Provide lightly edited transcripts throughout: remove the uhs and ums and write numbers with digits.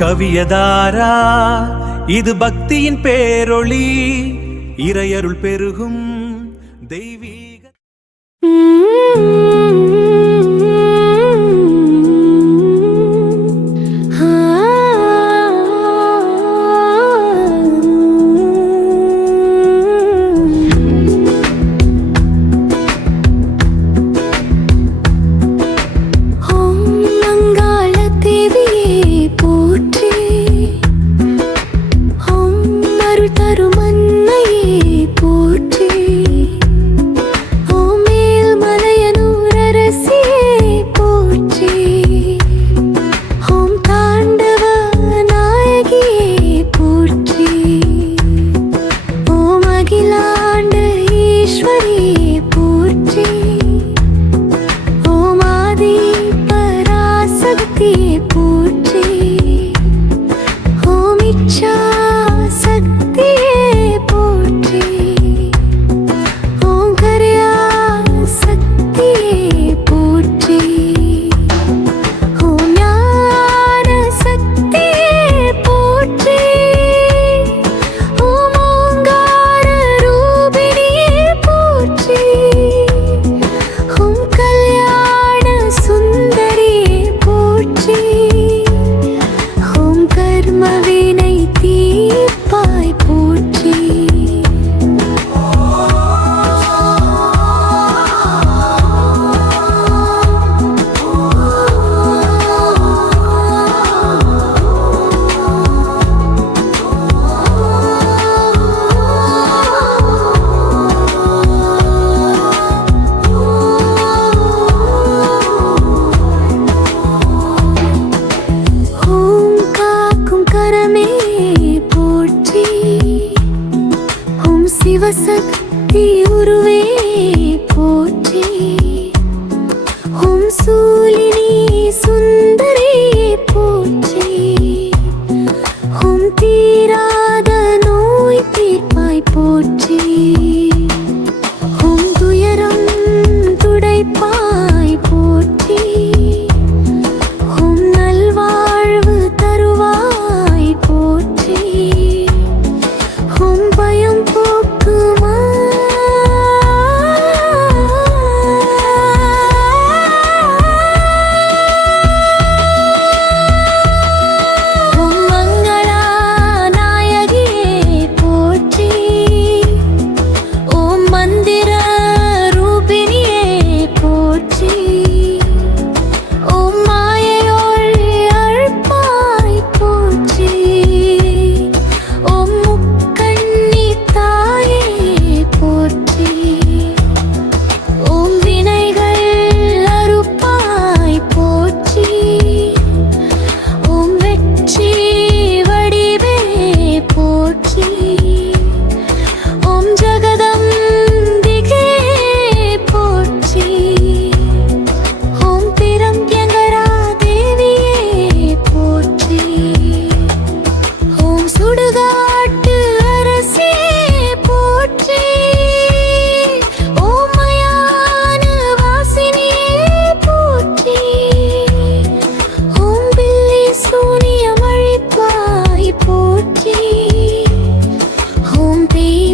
கவியதாரா இது பக்தியின் பேரொளி, இறையருள் பெருகும் தெய்வீக சிவசக்தி உருவே போற்றி, ஓம் சூலினி சுந்தரி போற்றி, ஓம் தீராத நோய் தீர்ப்பாய் போற்றி, ஓம் துயரம் துடைப்பாய் போற்றி, ஓம் நல்வாழ்வு தருவாய் போற்றி, ஓம் பயம்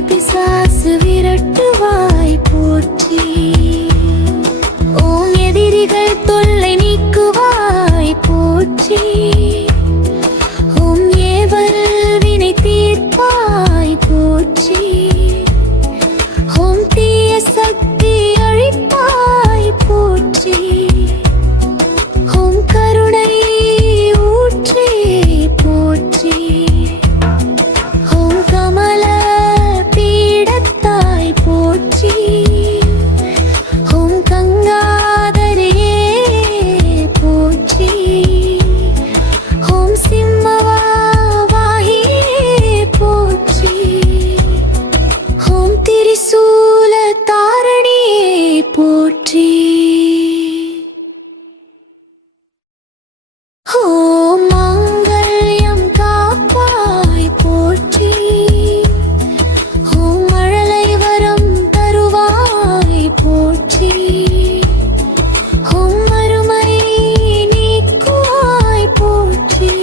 பிசாசு விரட்டுவாய் போற்றி, ஓம் எதிரிகள் தொல்லை நீக்குவாய் போற்றி, ஓம் ஏவல் வினை தீர்ப்பாய் போற்றி, ஓம் தீய சக்தி அழிப்பாய் போற்றி, ஓம் கருணை ஊற்றி போற்றி, ஓம் கமல போற்றி, ஓம் கங்காதரியே போற்றி, ஓம் சிம்மவாகியே போற்றி, ஓம் திரிசூல தாரணியே போற்றி, ஓம் மாங்கல்யம் காப்பாய் போற்றி, போற்றி, ஓம் மறுமை நீக்குவாய் போற்றி,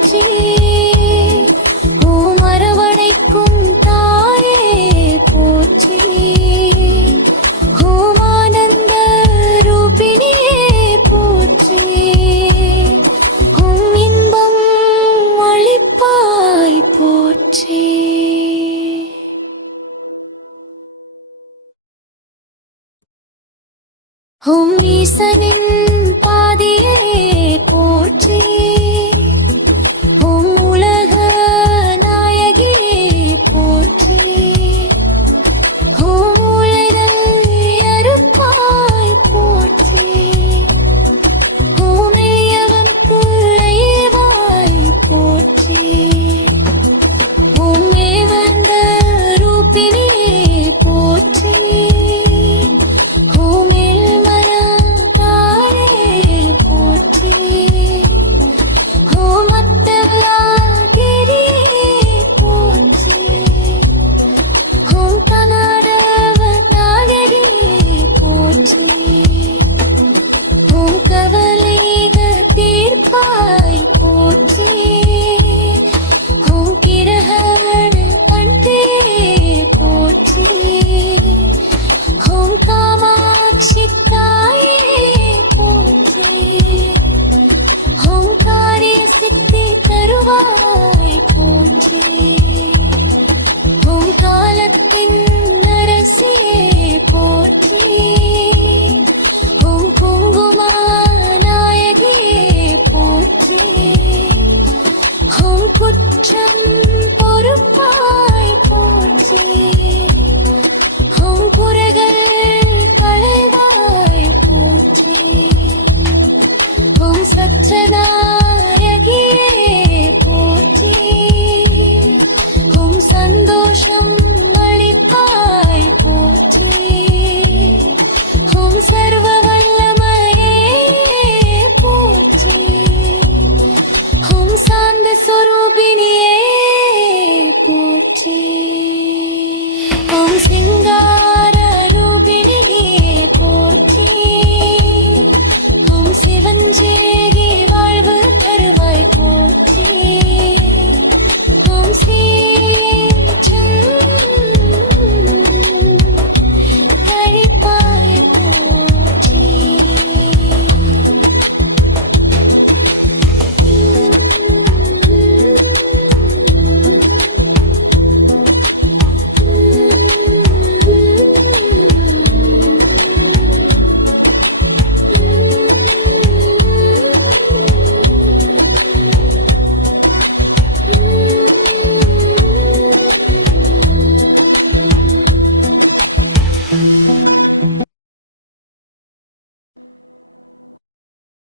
போற்றி ஓம் அரவணைக்கும் தாயே போற்றி ஓம் ஆனந்த ரூபிணியே போற்றி ஓம் இன்பம் அளிப்பாய் போற்றி ஓம் ஈசனின் பாதியே போற்றி ஓம் உலக நாயகியே போற்றி ஓம் உலகை அறுப்பாய் போற்றி ஓம் எளியவன் பிழைவாய் போற்றி ஓம் ஏவந்த ரூபிணியே போற்றி ஓம் குற்றம் பொறுப்பாய் போற்றி ஓம் குறைகள் களைவாய் போற்றி ஓம் சச்சநாயகியே போற்றி ஓம் சந்தோஷம் அளிப்பாய் போற்றி ஓம் சர்வ வல்லமையே போற்றி ஓம் சாந்த ஸ்வரூபிணியே போற்றி ஓம் சிங்கார ரூபிணியே போற்றி ஓம் சிவஞ்சேரி வாழ்வு தருவாய் போற்றி ஓம் கழிப்பாய் போற்றி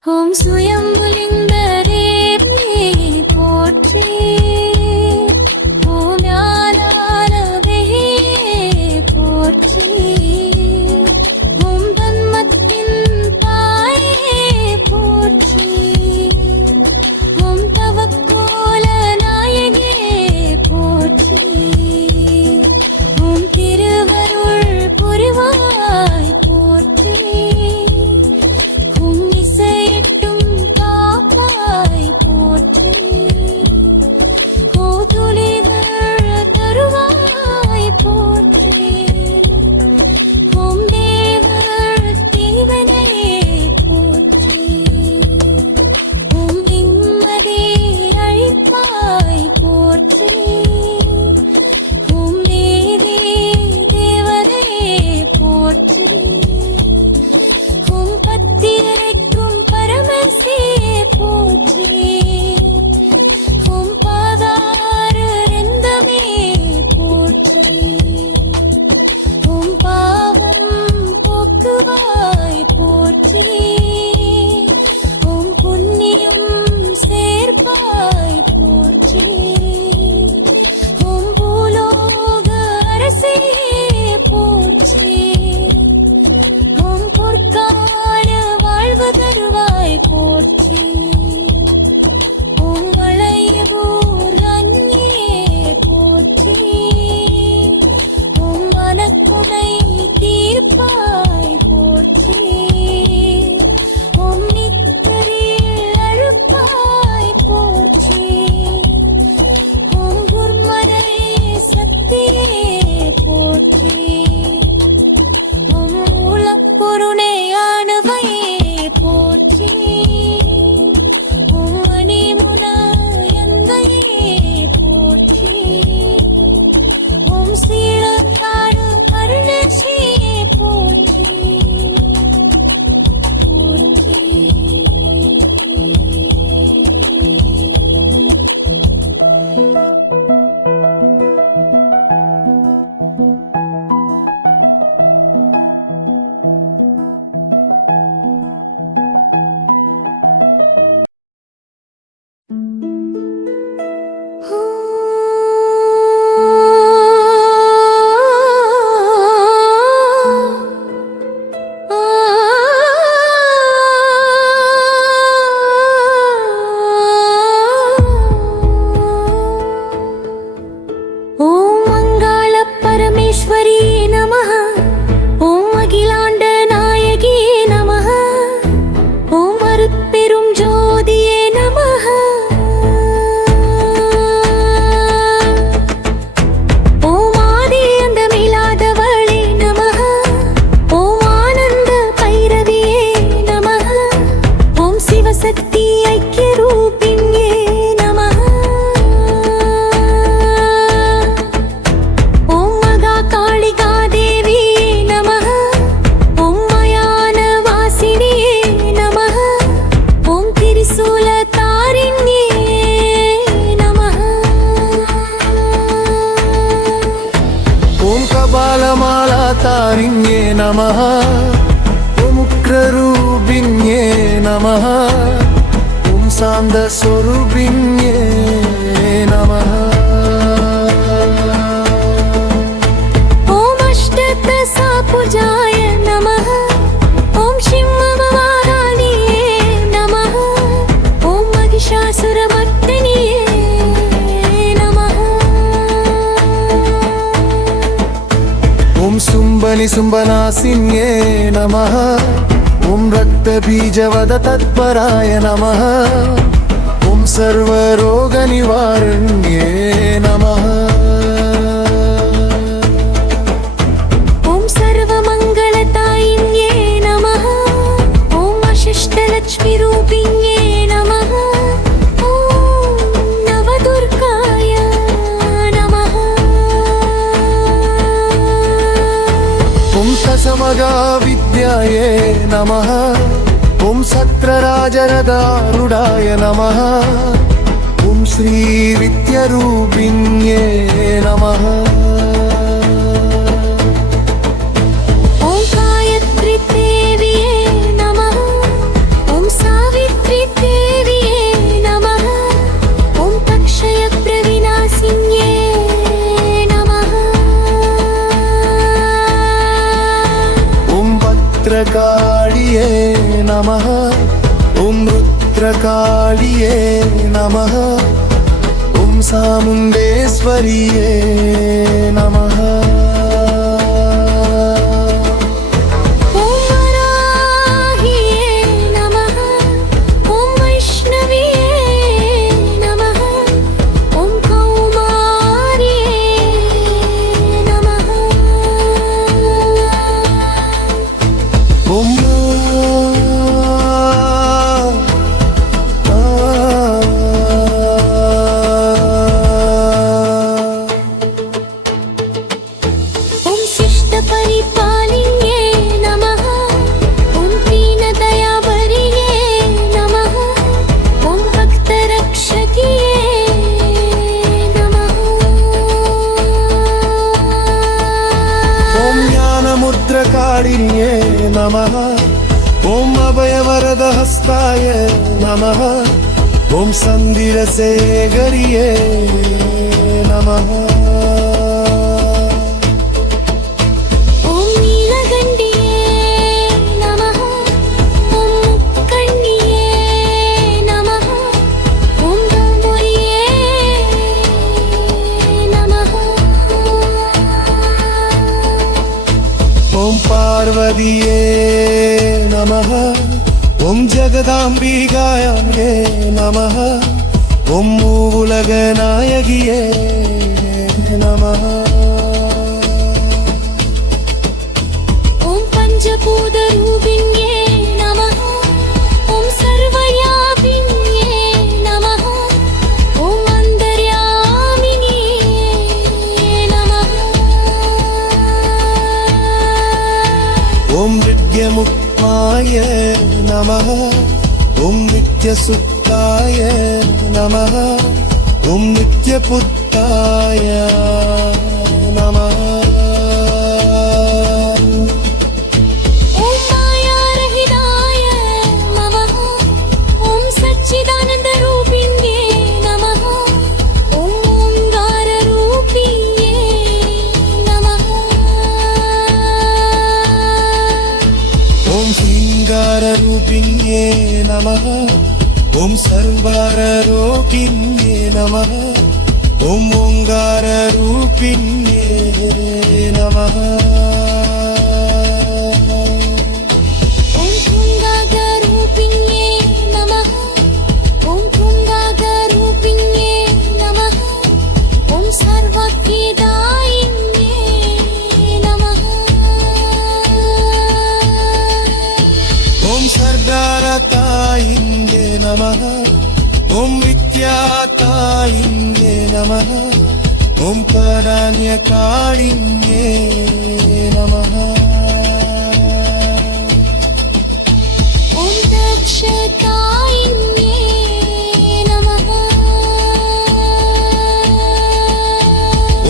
ஓம் சுயம்புலிங்கரே போற்றி ஓம் ஞானானவே போற்றி ஓம் தன்மத்தின் தாயே போற்றி ஓம் தவக்கோல நாயகே போற்றி ஓம் திருவருள் புரிவாய் போற்றி ஓம் இசையட்டும் காப்பாய் नमः ॐ सान्दस्वरूपिण्ये नमः ॐ अष्टदशाभुजाय नमः ॐ सिंहवाहनाय नमः ॐ महिषासुरमर्दिन्ये नमः ॐ शुम्भनिशुम्भनाशिन्ये नमः ॐ रक्तबीजवदतत्पराय नमः ॐ सर्वरोगनिवारण्ये नमः ॐ सर्वमङ्गलदायिन्ये नमः ॐ अशिष्टलक्ष्मीरूपिण्ये नमः ॐ नवदुर्गाय नमः ॐ तसमगाविद्याये नमः ॐ सत्रराजरदारूढाय नमः ॐ श्रीविद्यारूपिण्ये नमः ॐ गायत्रीदेव्ये नमः ॐ सावित्रीदेव्ये नमः ॐ तक्षयप्रविनाशिन्ये नमः ॐ भद्रकाळिये नमः ॐ रुद्रकाळिये नमः ॐ सामुण्डेश्वर्ये नमः ॐ वराह्ये नमः ॐ वैष्णव्ये नमः ॐ कौमार्ये नमः ॐ ॐ शिष्टपरिपालिन्ये नमः ॐ दीनदयावर्ये नमः ॐ भक्तरक्षकिये नमः ॐ ज्ञानमुद्रकाळिन्ये नमः ॐ अभयवरदहस्ताय नमः ॐ सन्धिरसेगर्ये नमः ॐ नीलकण्ठिये नमः ॐ मुक्कण्ठिये नमः ॐ गौमुर्ये नमः ॐ पार्वतीये नमः ॐ जगदाम्बिकायै नमः ॐ मूलगनायकिये नमः ॐ पञ्चभूतरूपिण्ये नमः ॐ सर्वयापिन्ये नमः ॐ अन्तर्यामिन्ये नमः ॐ नित्यमुक्ताय नमः ॐ नित्यसुताय नमः ॐ नित्यपुत्राय नमः ॐ मायारहिताय नमः ॐ सच्चिदानन्दरूपिण्ये नमः ॐ ओङ्काररूपिण्ये नमः ॐ श्रृङ्गाररूपिण्ये नमः ॐ सर्वाररोगिण्ये नमः ॐ ओङ्काररूपिण्ये नमः ॐ भृङ्गागरूपिण्ये नमः ॐ भृङ्गागरूपिण्ये नमः ॐ सर्वज्ञदायिन्ये नमः ॐ सर्गारतायिन्ये नमः ॐ विद्यातायिन्ये नमः ॐ पराण्यकालिन्ये नमः ॐ दक्षतायिन्ये नमः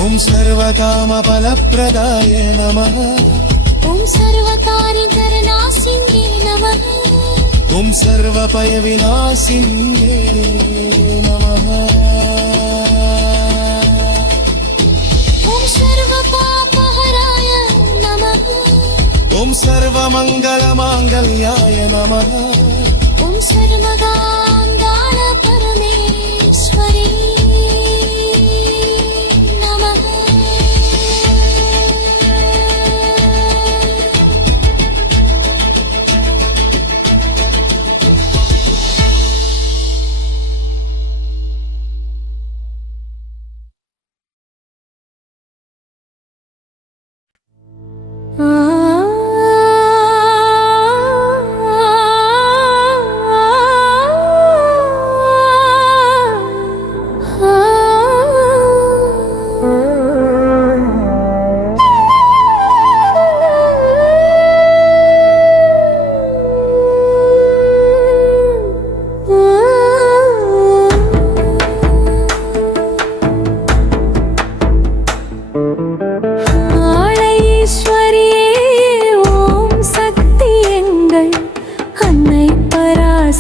ॐ सर्वकामफलप्रदाय नमः ॐ सर्वकार्यकरणासिन्ये नमः ॐ सर्वभयविनाशिन्ये नमः ॐ सर्वपापहराय नमः ॐ सर्वमङ्गलमाङ्गल्याय नमः ॐ सर्वगाङ्गाल परमेश्वरी नमः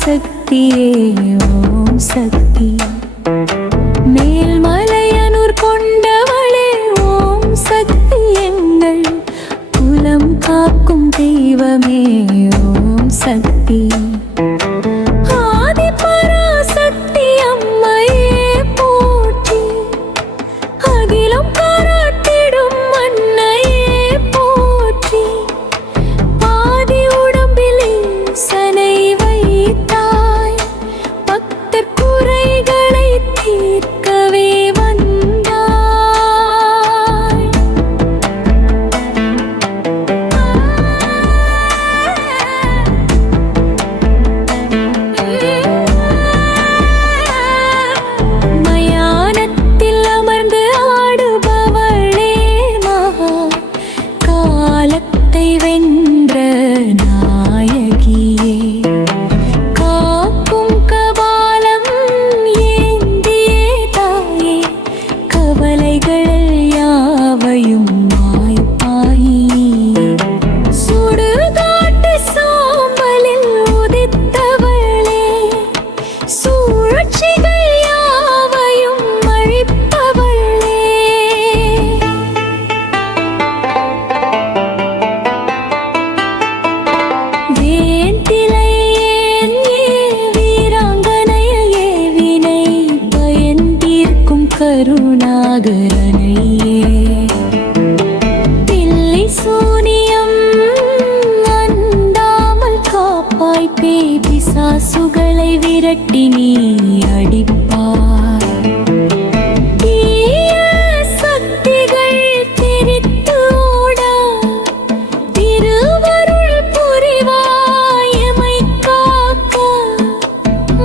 சக்தியே ஓம் சக்தி மேல்மலையனூர் கொண்டவளே ஓம் சக்தி எங்கள் குலம் காக்கும் தெய்வமே ஓம் சக்தி ஆதி பராசக்தி அம்மையே போற்றி அகிலம் காராட்டிடும் அன்னையே போற்றி பாதி உடம்பிலே சனை தீர்க்கவே வந்தாய் மயானத்தில் அமர்ந்து ஆடுபவளே மகா காலத்தை வென்ற நாயகியே காக்கும் கபாலம் கவலைகள் யாவையும் மாய்ப்பாயி சுடுகாட்டு சாம்பலில் உதித்தவளே சூழ்ச்சிகள் யாவையும் அழிப்பவளே வேந்திலையேன் வீராங்கனையே வினை பயந்தீர்க்கும் கருணாகரனையே பில்லி சூனியம் அண்டாமல் காப்பாய் பேய் பிசாசுகளை விரட்டி நீ அடிப்பாய் தீய சக்திகள் திரித்து ஓட திருவருள் புரிவாய் எமை காக்க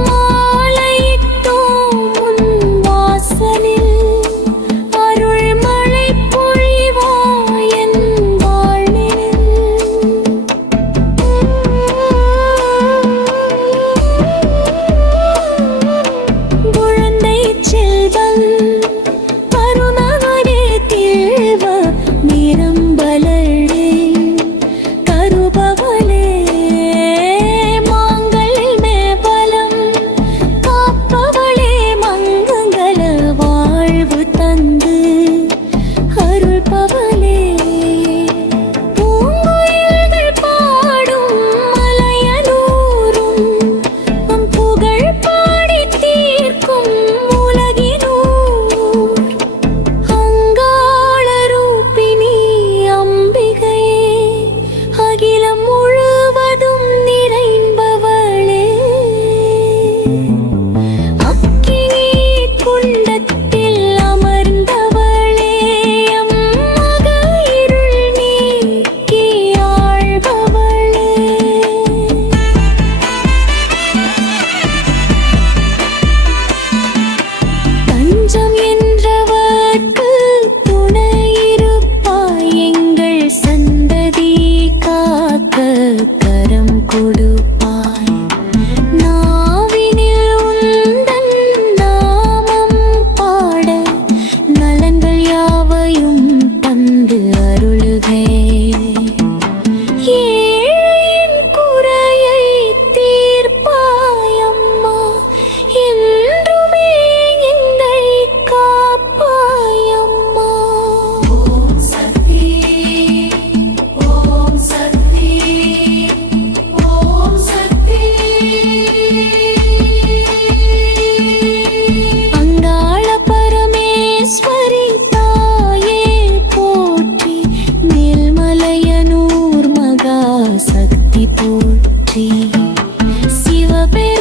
மாலையிட்டோம் உன் வாசலில் அருள் மழை பொழிவாய் என் வாழ்நிலில் குழந்தை சிவபெருமானே